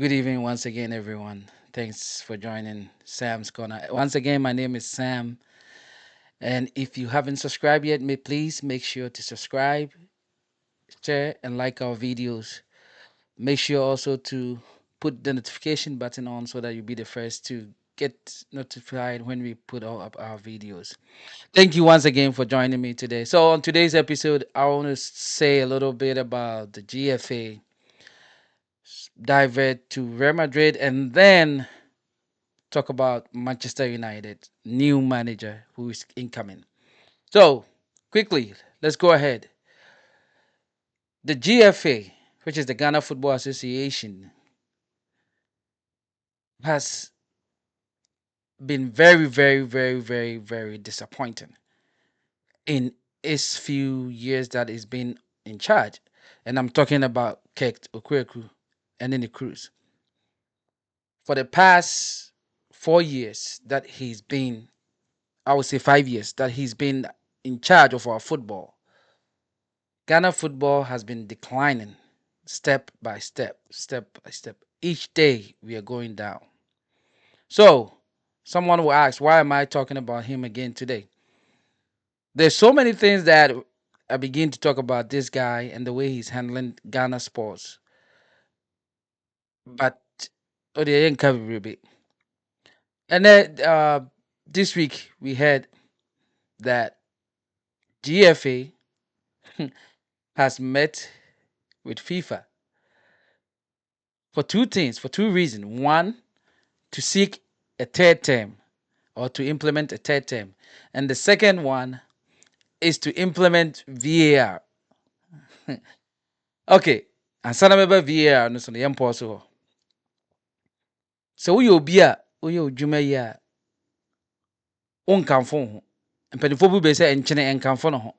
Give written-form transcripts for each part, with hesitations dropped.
Good evening once again, everyone. Thanks for joining Sam's Corner. Once again, my name is Sam, and if you haven't subscribed yet, please make sure to subscribe, share, and like our videos. Make sure also to put the notification button on so that you'll be the first to get notified when we put up our videos. Thank you once again for joining me today. So, on today's episode, I want to say a little bit about the GFA, divert to Real Madrid, and then talk about Manchester United, new manager who is incoming. So, quickly, let's go ahead. The GFA, which is the Ghana Football Association, has been very disappointing in its few years that it's been in charge. And I'm talking about Kekt Okweku and then the Cruz. For the past 4 years that he's been, I would say 5 years, that he's been in charge of our football, Ghana football has been declining step by step, step by step. Each day we are going down. So, someone will ask, why am I talking about him again today? There's so many things that I begin to talk about this guy and the way he's handling Ghana sports. But oh, they ain't covered a bit. And then this week we heard that GFA has met with FIFA for two things, for two reasons. One, to seek a third term or to implement a third term. And the second one is to implement VAR. Okay, and sana meba VAR no so no yɛmpɔ so hɔ. Sɛ woyɛ obi a woyɛ odwuma yi a wonkamfo wo ho. Mpanimfoɔ bi bɛ sɛ nkyene nkamfo no ho.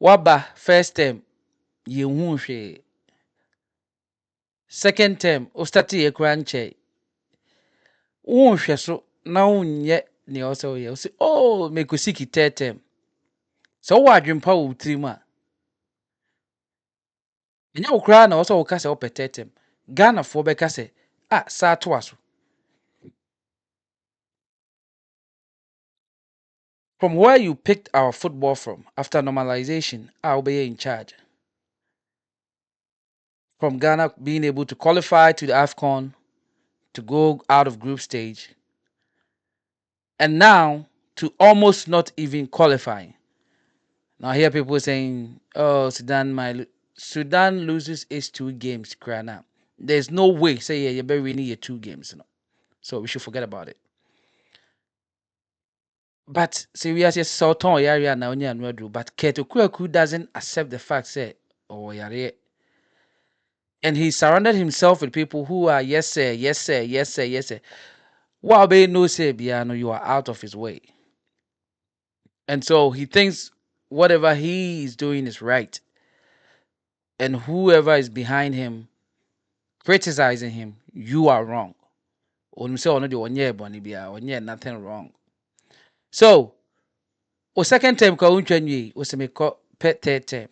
Waba first term yɛnhu hwee. Second term wo start yɛ kora nkyɛ. Wonhwɛ so na wonyɛ nea ɔsɛ woyɛ. Wo sɛ oh mekosiki third term. Sɛ wowɔ adwempa wɔ wo tirim a ɛnyɛ wo koraa na ɔsɛ woka sɛ wopɛ third term. Ghanafoɔ bɛka sɛ ah saa toa so. From where you picked our football from after normalization, I will be in charge. From Ghana being able to qualify to the AFCON, to go out of group stage, and now to almost not even qualifying. Now I hear people saying, "Oh, Sudan loses its two games, Krana." There's no way say yeah, you better winning your two games, so we should forget about it. But see, we are just so area now, but Keto Kuku doesn't accept the fact say, oh yeah, and he surrounded himself with people who are yes sir, yes sir, yes sir, yes sir. While they no say Biano, you are out of his way. And so he thinks whatever he is doing is right. And whoever is behind him criticizing him, you are wrong. Nothing wrong. So, o second term ka untwanyi, o se me ko pet third term.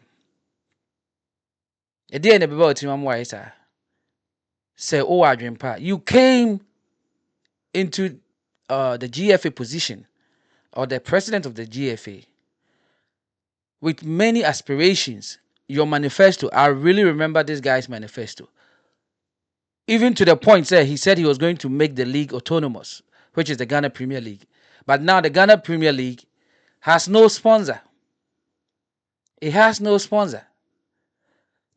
E dey na beba otima mo ayisa. Say o adwempa. You came into the GFA position or the president of the GFA with many aspirations. Your manifesto, I really remember this guy's manifesto. Even to the point that he said he was going to make the league autonomous, which is the Ghana Premier League. But now the Ghana Premier League has no sponsor. It has no sponsor.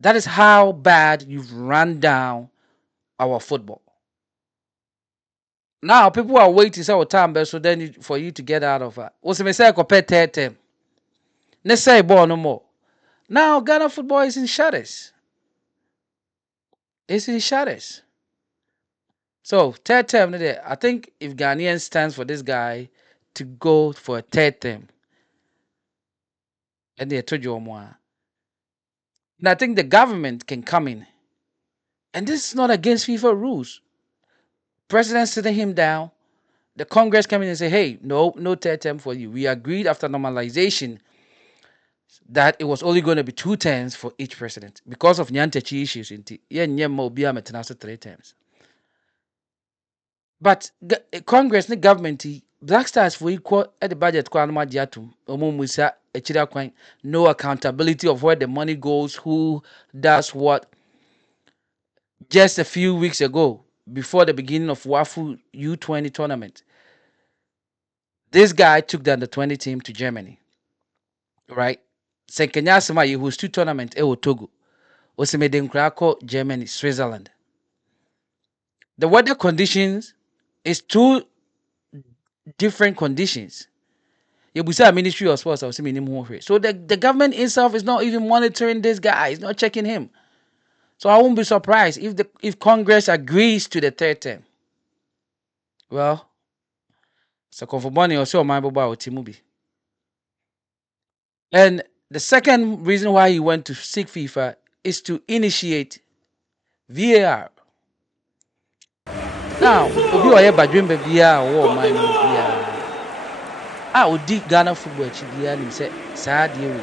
That is how bad you've run down our football. Now people are waiting for time, so then for you to get out of it. What's the mistake? Compare third term. Let's say ball no more. Now Ghana football is in shadows. It's in shadows. So third term, I think if Ghanaian stands for this guy to go for a third term, and they told you more. And I think the government can come in. And this is not against FIFA rules. President sitting him down, the Congress come in and say, hey, no third term for you. We agreed after normalization that it was only going to be 2 terms for each president because of Nyantechi issues. Yeah, 3 terms. But Congress and government, Black Stars for equal at the budget, no accountability of where the money goes, who does what. Just a few weeks ago, before the beginning of WAFU U20 tournament, this guy took the under 20 team to Germany. Right? Senkenya Sema, who was 2 tournament, Togo. Osimede Nkrako, Germany, Switzerland. The weather conditions is 2 different conditions. Yebusa Ministry of Sports, so the government itself is not even monitoring this guy, it's not checking him. So I won't be surprised if Congress agrees to the 3rd term. Well, so Konfoboni also my Boba Timubi. And the second reason why he went to seek FIFA is to initiate VAR. Now, Obi Oye Badwimbe VAR or my VAR. Odi Ghana football VAR him say saa die we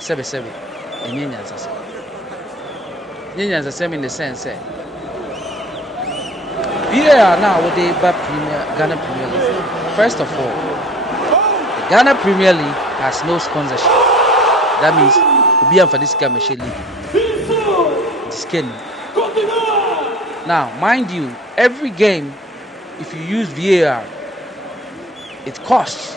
7 enye nyansase. Enye nyansase in the sense say VAR now what they ba Ghana Premier League. First of all, the Ghana Premier League has no sponsorship. That means Obi am for this League. This can. Now, mind you, every game, if you use VAR, it costs.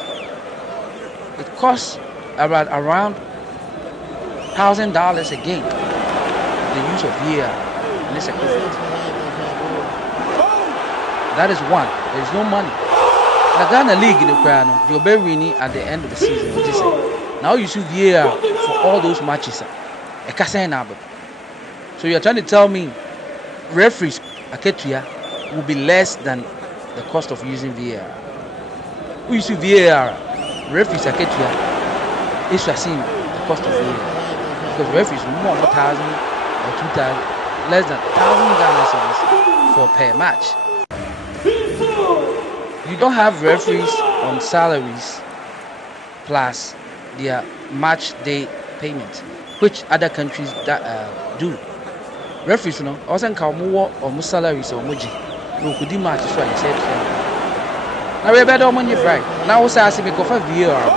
It costs around $1,000 a game. The use of VAR in this equipment. That is one. There is no money. The Ghana League in the Crown, you'll be winning at the end of the season. Now you use VAR for all those matches. So you're trying to tell me referees Aketuya will be less than the cost of using VAR. We use VAR, referees Aketuya is seeing the cost of VAR. Because referees more than 1,000 or 2,000, less than 1,000 Ghana cedis for per match. You don't have referees on salaries plus their match day payment, which other countries do. Referees, also more or salaries or muji. No could match so I said. Now we better money bright. Now also I say me go for VAR.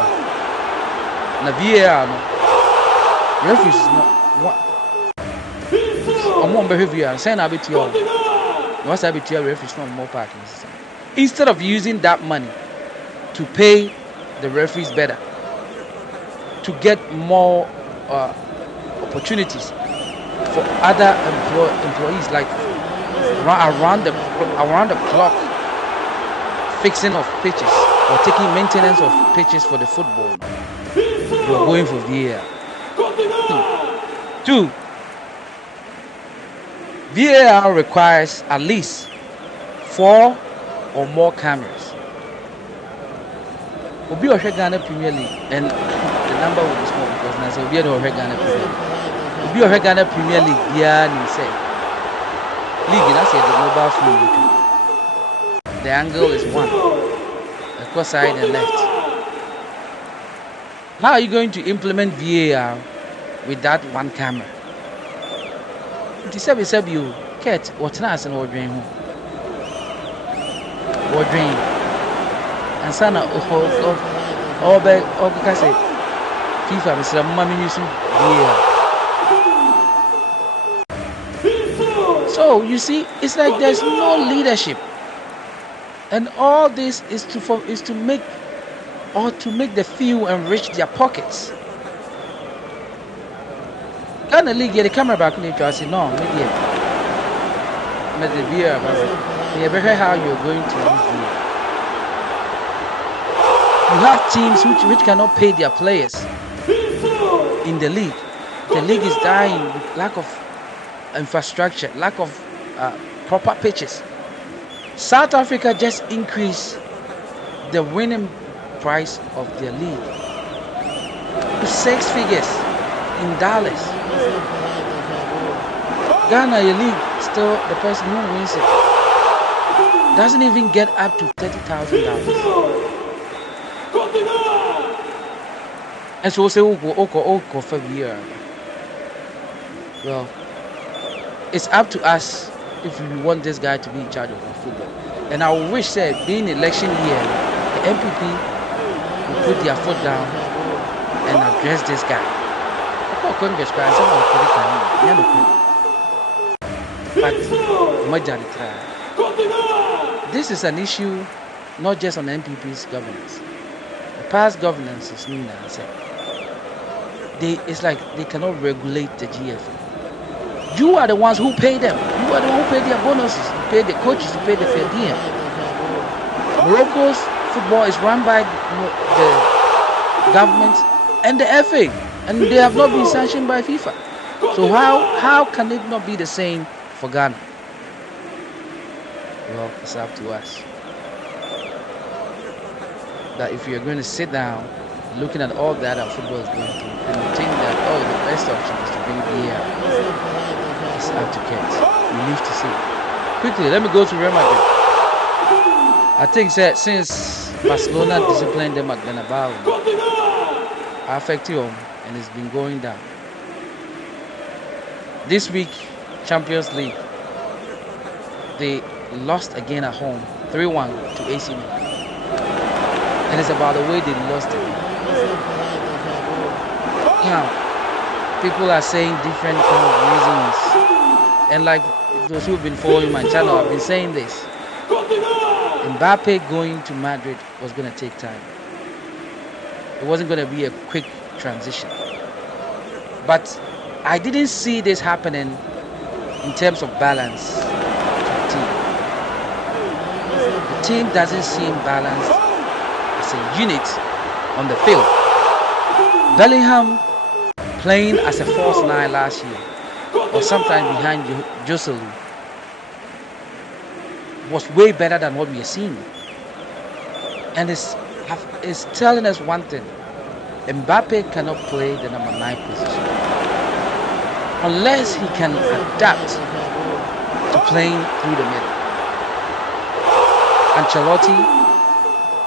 Na VAR no. Referees is not what. More behavior. Say na bit you. Once I bit you referees no more parking. Instead of using that money to pay the referees better, to get more opportunities for other employees, like around the clock fixing of pitches or taking maintenance of pitches for the football, you are going for VAR. 2, VAR requires at least 4 or more cameras. Obi Ohwe Ghana Premier League, and the number will be small because now so Obi Ohwe Ghana Premier League. Obi Ohwe Ghana Premier League, yeah, ni say league that's the mobile phone. The angle is 1, across side and left. How are you going to implement VAR with that 1 camera? It is you Ket, what's nice and ordering home. Ordering. And sana FIFA Mr. Mami Yusu VAR. So you see, it's like there's no leadership. And all this is to make the few enrich their pockets. Ghana League, the camera back in the say no, maybe the VAR, how you're going to use VAR. You have teams which cannot pay their players in the league. The league is dying with lack of infrastructure, lack of proper pitches. South Africa just increased the winning price of their league to 6 figures in dollars. Ghana, your league, still the person who wins it doesn't even get up to $30,000. And so say oko for year. Well, it's up to us if we want this guy to be in charge of our football. And I wish that being election year, the MPP will put their foot down and address this guy. Of course, Congress cry, someone put it down. Yeah, no, but majority try. This is an issue not just on MPP's governance. The past governance is new now. It's like they cannot regulate the GFA. You are the ones who pay them. You are the one who pay their bonuses. You pay the coaches. You pay the fair diem. Morocco's football is run by the government and the FA, and they have not been sanctioned by FIFA. So how can it not be the same for Ghana? Well, it's up to us. That if you're going to sit down, looking at all that our football is going through, and you think that the best option is to bring VAR, it's up to Kent. We need to see. Quickly, let me go to Real Madrid. I think that since Barcelona disciplined them at Bernabeu, affected them, and it's been going down. This week, Champions League, they lost again at home, 3-1 to AC Milan. And it's about the way they lost it. Now, people are saying different kind of reasons. And like those who've been following my channel, I've been saying this. Mbappe going to Madrid was going to take time. It wasn't going to be a quick transition. But I didn't see this happening in terms of balance to the team. The team doesn't seem balanced as a unit on the field. Bellingham playing as a false nine last year, or sometime behind Joselu, was way better than what we are seeing. And it's telling us one thing. Mbappe cannot play the number 9 position unless he can adapt to playing through the middle. Ancelotti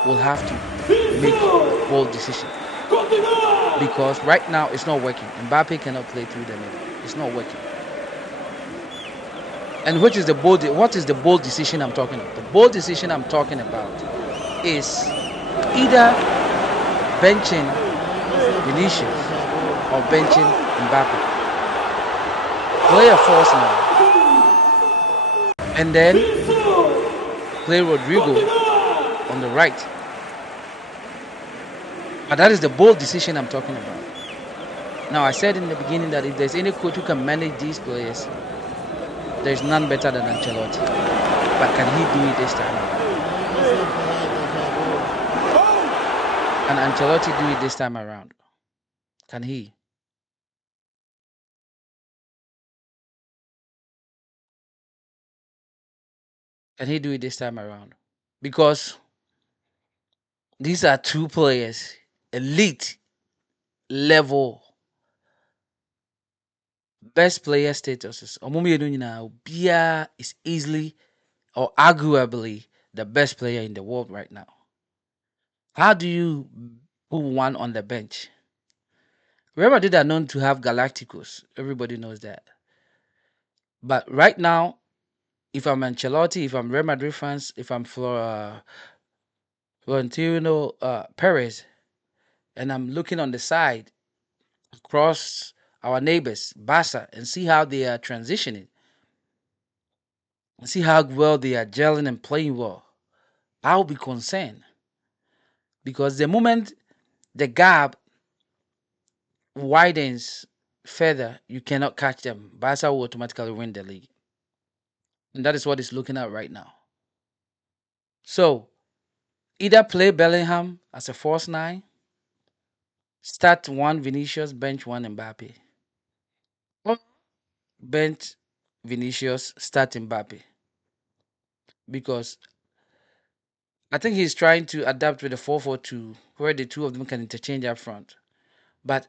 will have to make a bold decision, because right now it's not working. Mbappe cannot play through the middle. It's not working. And what is the bold decision I'm talking about? The bold decision I'm talking about is either benching Vinicius or benching Mbappe. Play a false nine, and then play Rodrigo on the right. But that is the bold decision I'm talking about. Now, I said in the beginning that if there's any coach who can manage these players, there's none better than Ancelotti. But can he do it this time around? Can Ancelotti do it this time around? Can he? Can he do it this time around? Because these are two players, elite level, best player statuses. Obia is easily or arguably the best player in the world right now. How do you put one on the bench? Real Madrid are known to have Galacticos. Everybody knows that. But right now, if I'm Ancelotti, if I'm Real Madrid fans, if I'm Florentino Perez, and I'm looking on the side across our neighbors, Barca, and see how they are transitioning, and see how well they are gelling and playing well, I'll be concerned. Because the moment the gap widens further, you cannot catch them. Barca will automatically win the league. And that is what it's looking at right now. So, either play Bellingham as a false nine, start one Vinicius, bench one Mbappe. Or bench Vinicius, start Mbappe. Because I think he's trying to adapt with a 4-4-2, where the two of them can interchange up front. But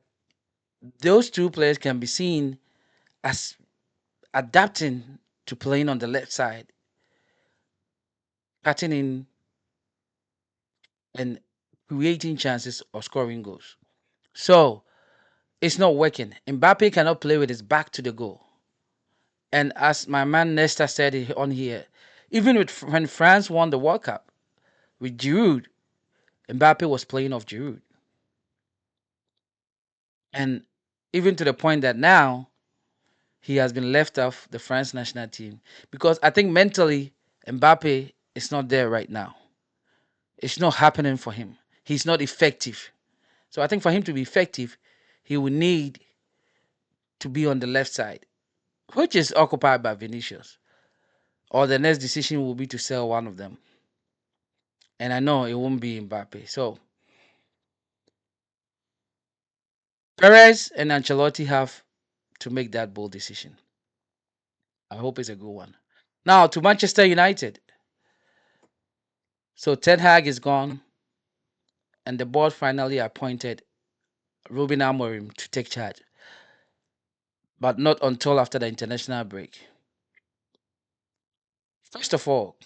those two players can be seen as adapting to playing on the left side, cutting in and creating chances of scoring goals. So it's not working. Mbappe cannot play with his back to the goal. And as my man Nesta said on here, even when France won the World Cup with Giroud, Mbappe was playing off Giroud. And even to the point that now he has been left off the France national team because I think mentally Mbappe is not there right now. It's not happening for him. He's not effective. So I think for him to be effective, he will need to be on the left side, which is occupied by Vinicius. Or the next decision will be to sell one of them. And I know it won't be Mbappe. So Perez and Ancelotti have to make that bold decision. I hope it's a good one. Now to Manchester United. So Ten Hag is gone, and the board finally appointed Ruben Amorim to take charge, but not until after the international break. First of all,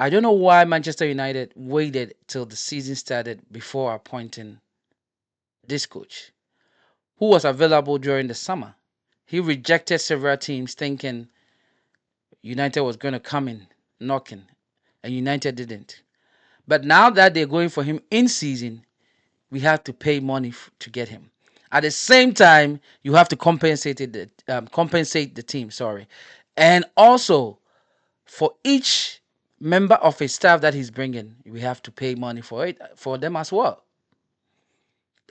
I don't know why Manchester United waited till the season started before appointing this coach, who was available during the summer. He rejected several teams thinking United was going to come in knocking, and United didn't. But now that they're going for him in season, we have to pay money to get him. At the same time, you have to compensate the team. Sorry, and also for each member of his staff that he's bringing, we have to pay money for them as well.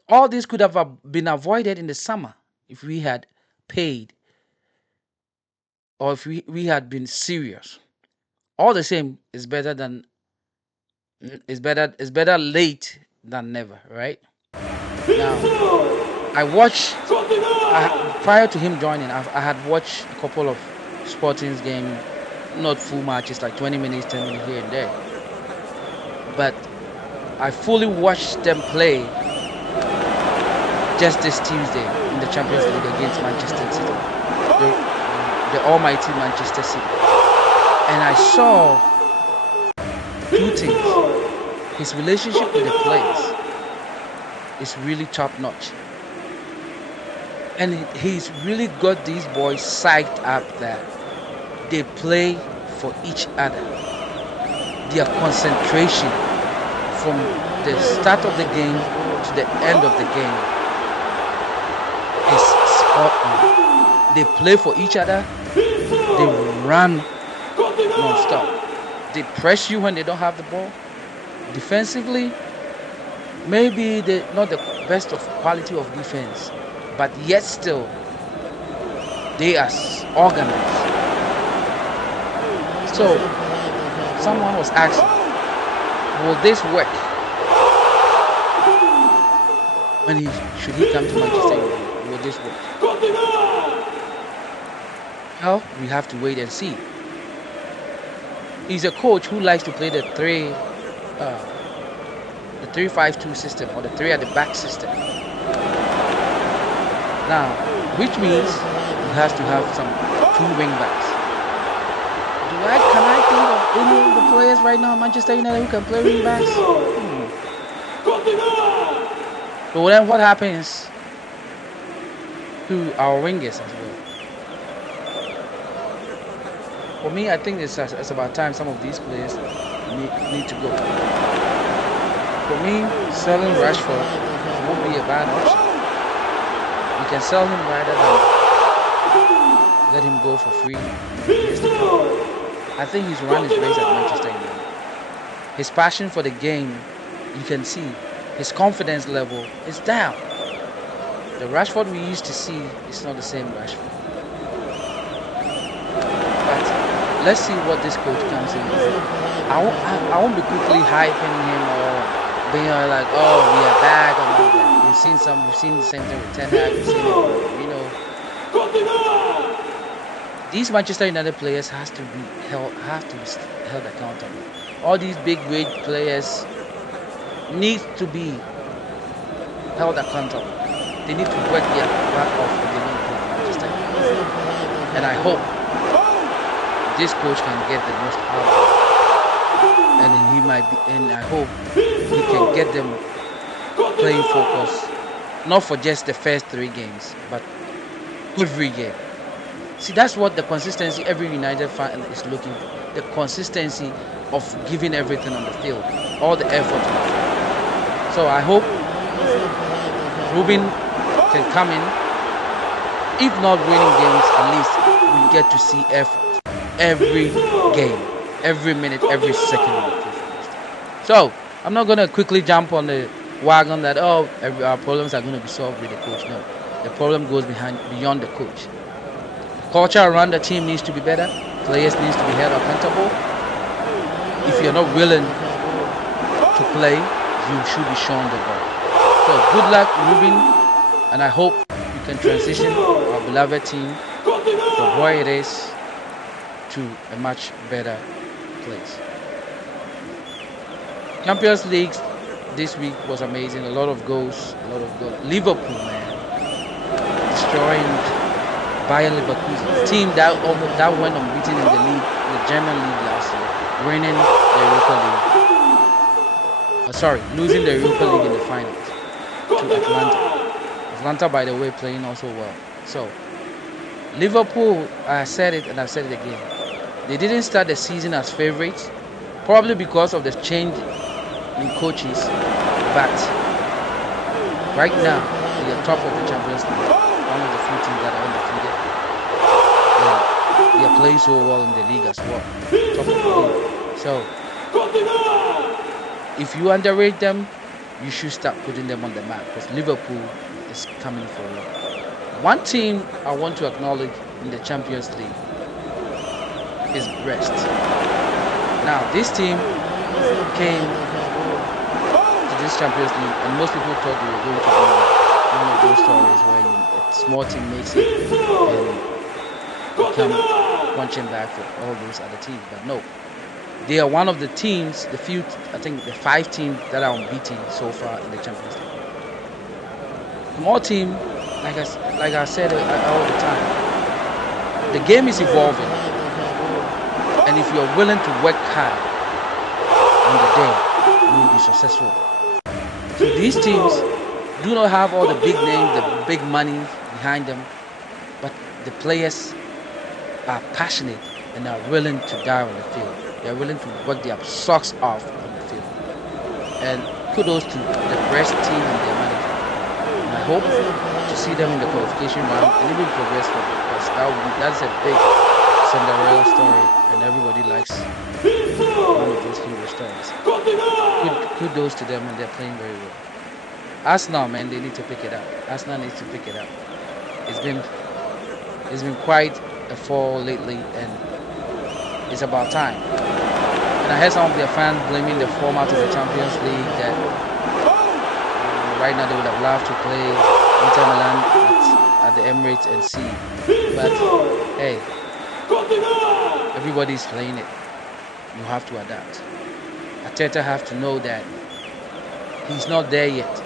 All this could have been avoided in the summer if we had paid or if we had been serious. All the same, it's better late than never, right? Now, prior to him joining, I had watched a couple of Sporting's game, not full matches, like 20 minutes, 10 minutes here and there. But I fully watched them play just this Tuesday in the Champions League against Manchester City, the almighty Manchester City. And I saw two things. His relationship with the players is really top notch. And he's really got these boys psyched up that they play for each other. Their concentration from the start of the game to the end of the game is spot on. They play for each other. They run non-stop. They press you when they don't have the ball. Defensively, maybe they're not the best of quality of defense, but yet still, they are organized. So, someone was asking, will this work should he come to Manchester United? Will this work? Well, we have to wait and see. He's a coach who likes to play the 3-5-2 system, or the three at the back system. Now, which means he has to have some two wing backs. Can I think of any of the players right now in Manchester United who can play wing backs? But then what happens to our wingers as well? For me, I think it's about time some of these players need to go. For me, selling Rashford won't be a bad option. You can sell him rather than let him go for free. I think he's run his race at Manchester United. His passion for the game, you can see. His confidence level is down. The Rashford we used to see is not the same Rashford. But let's see what this coach comes in with. I won't be quickly hyping him or being like, oh, we are back and all that. We've seen the same thing with Ten Hag. We've seen it, These Manchester United players have to be held accountable. All these big wage players need to be held accountable. They need to work their butt off if they want to play for Manchester United. And I hope this coach can get the most out of it. And I hope he can get them playing focus not for just the first 3 games, but every game. See, that's what the consistency every United fan is looking for. The consistency of giving everything on the field, all the effort on the field. So I hope Ruben can come in. If not winning games, at least we get to see effort every game, every minute, every second of the field. So I'm not gonna quickly jump on the wagon that our problems are gonna be solved with the coach. No, the problem goes beyond the coach. Culture around the team needs to be better. Players needs to be held accountable. If you're not willing to play, you should be shown the ball. So good luck, Ruben, and I hope you can transition our beloved team from where it is to a much better place. Champions League this week was amazing. A lot of goals, a lot of goals. Liverpool, man, destroying Bayern Leverkusen, the team that went unbeaten in the league, the German league last year, winning the Europa League. Sorry, losing the Europa League in the finals to Atlanta. Atlanta, by the way, playing also well. So Liverpool, I said it and I've said it again. They didn't start the season as favorites, probably because of the change in coaches. But right now, they are top of the Champions League, one of the few teams that are undefeated. And they are playing so well in the league as well, top of the league. So if you underrate them, you should start putting them on the map because Liverpool is coming for you. One team I want to acknowledge in the Champions League is Brest. Now, this team came to this Champions League, and most people thought they were going to be one of those stories where a small team makes it and become punching back for all those other teams. But no, they are one of the teams, I think the 5 teams that are unbeaten so far in the Champions League. More team, like I said all the time, the game is evolving, and if you're willing to work hard on the day, you will be successful. So these teams do not have all the big names, the big money behind them, but the players are passionate and are willing to die on the field. They are willing to work their socks off on the field. And kudos to the Brest team and their manager. And I hope to see them in the qualification round and even progress further because that's a big Cinderella story and everybody likes one of those hero stories. Kudos to them and they're playing very well. Arsenal, man, they need to pick it up. Arsenal needs to pick it up. It's been quite a fall lately and it's about time. And I heard some of their fans blaming the format of the Champions League that right now they would have loved to play Inter Milan at the Emirates and see. But hey, everybody's playing it. You have to adapt. Arteta have to know that he's not there yet.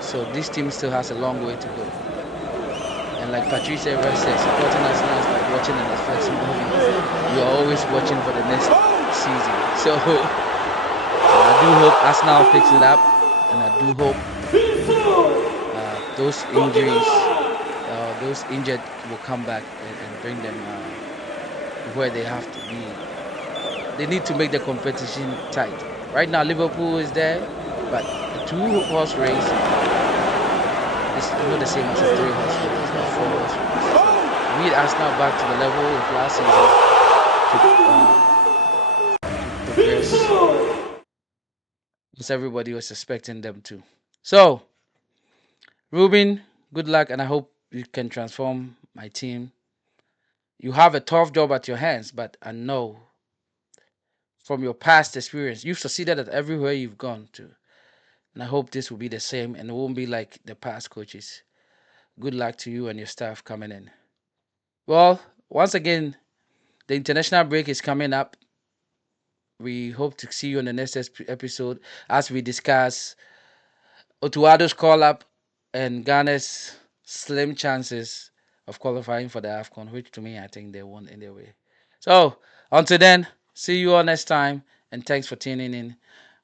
So this team still has a long way to go. And like Patrice ever said, supporting Arsenal is like watching an Netflix movie. You're always watching for the next season. So I do hope Arsenal picks it up, and I do hope those injured will come back and bring them where they have to be. They need to make the competition tight. Right now, Liverpool is there, but the 2-horse race is not the same as a 3-horse race. It's not 4-horse race. So we need Arsenal back to the level of last season to progress, because everybody was expecting them to. So, Ruben, good luck, and I hope you can transform my team. You have a tough job at your hands, but I know from your past experience, you've succeeded at everywhere you've gone to. And I hope this will be the same and it won't be like the past coaches. Good luck to you and your staff coming in. Well, once again, the international break is coming up. We hope to see you on the next episode as we discuss Otuado's call-up and Ghana's slim chances of qualifying for the AFCON, which to me, I think they won in their way. So, until then, see you all next time, and thanks for tuning in.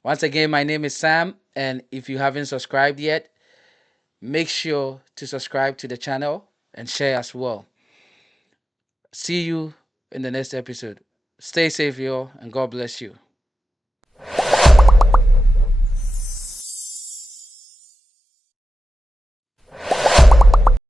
Once again, my name is Sam, and if you haven't subscribed yet, Make sure to subscribe to the channel and share as well. See you in the next episode. Stay safe, y'all, and God bless you.